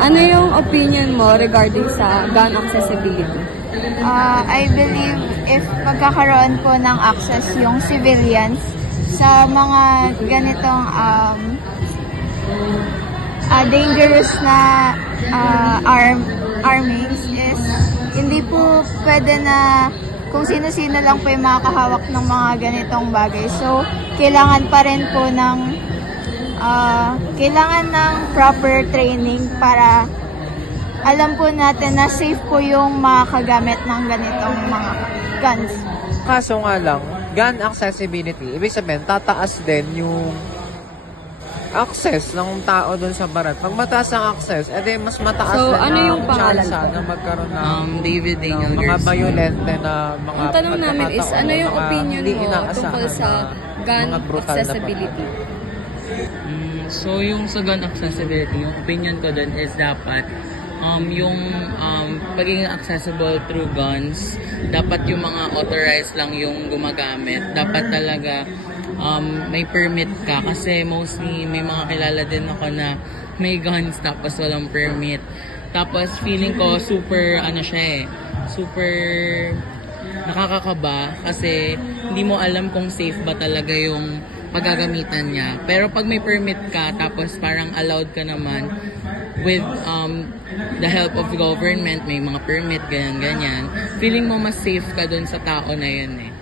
Ano yung opinion mo regarding sa gun accessibility? I believe if magkakaroon po ng access yung civilians sa mga ganitong dangerous na armings is hindi po pwede na kung sino-sino lang po yung makakahawak ng mga ganitong bagay. So, kailangan pa rin po ng proper training para alam po natin na safe po yung makagamit ng ganitong mga guns. Kaso nga lang, gun accessibility, ibig sabihin, tataas din yung access ng tao dun sa barat. Pag mataas ang access, edi mas mataas So, na ano yung ang pangalan chance ko? na magkaroon ng David Daniel mga Garcia. violente na mga Ang tanong namin is, pagkakataon, ano yung mga opinion hindi mo inaasahan tungkol sa na gun mga brutal na accessibility? So, yung sa gun accessibility, yung opinion ko dun is dapat yung pagiging accessible through guns, dapat yung mga authorized lang yung gumagamit. Dapat talaga may permit ka kasi mostly may mga kilala din ako na may guns tapos walang permit. Tapos feeling ko super super nakakakaba kasi hindi mo alam kung safe ba talaga yung paggagamitan niya. Pero pag may permit ka tapos parang allowed ka naman with the help of government, may mga permit, ganyan, feeling mo mas safe ka dun sa tao na yun eh.